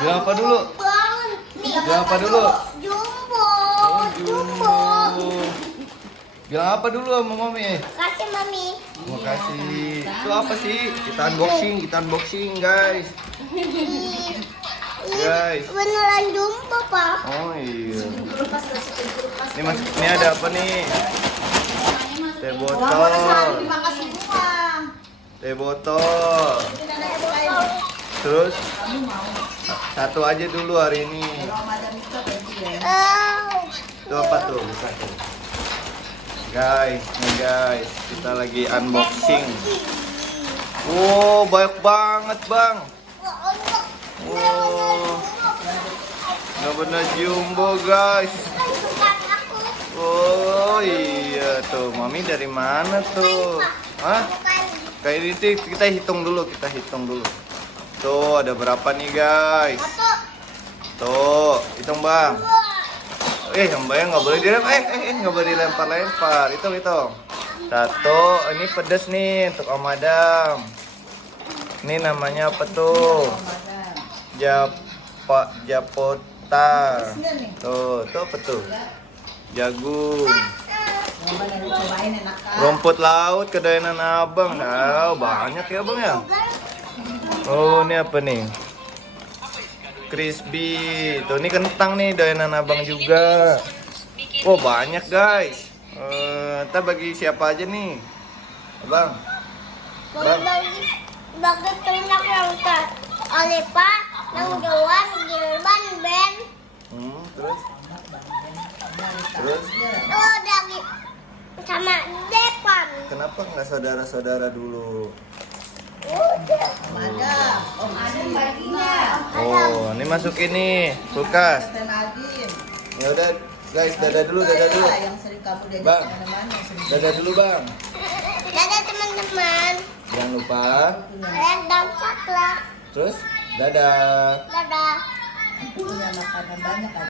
Bilang apa dulu? Bilang apa dulu? Jumbo. Oh, Jumbo. Bilang apa dulu sama Mami? Kasih Mami. Terima kasih. Itu apa sih? Kita unboxing guys. Guys. Beneran jumbo, Pak. Oh iya. Ini ada apa nih? Teh botol. Teh botol. Terus satu aja dulu hari ini. Itu apa tuh? Buka tuh. Guys, nih guys, kita lagi unboxing. Wow, banyak banget bang. Wow, benar-benar jumbo guys. Oh iya tuh, Mami dari mana tuh? Hah? Kayak ini kita hitung dulu, Tuh ada berapa nih guys? Tuh, hitung bang. Yang bayang nggak boleh dilempar, nggak boleh dilempar. Hitung. Satu, ini pedes nih untuk Om Adam. Ini namanya apa tuh? Japota. Tuh apa tuh? Jagung. Rumput laut kedayanan abang. Nah, banyak ya bang ya. Oh, ini apa nih? Crispy. Tuh ini kentang nih doyanan abang juga. Oh banyak guys. Kita bagi siapa aja nih, abang? Bagi ternak yang Alipa, yang Joan, Gilban, Ben. Terus? Oh, dari sama Depan. Kenapa nggak saudara-saudara dulu? Udah. Om Adam baginya. Oh, ini masukin nih kulkas. Ya udah guys, dadah dulu. Yang sering kamu diajak Bang. kemana-mana. Dadah dulu bang. Dadah teman-teman. Jangan lupa. Kalian dan coklat. Terus dadah. Dadah. Punya makanan banyak.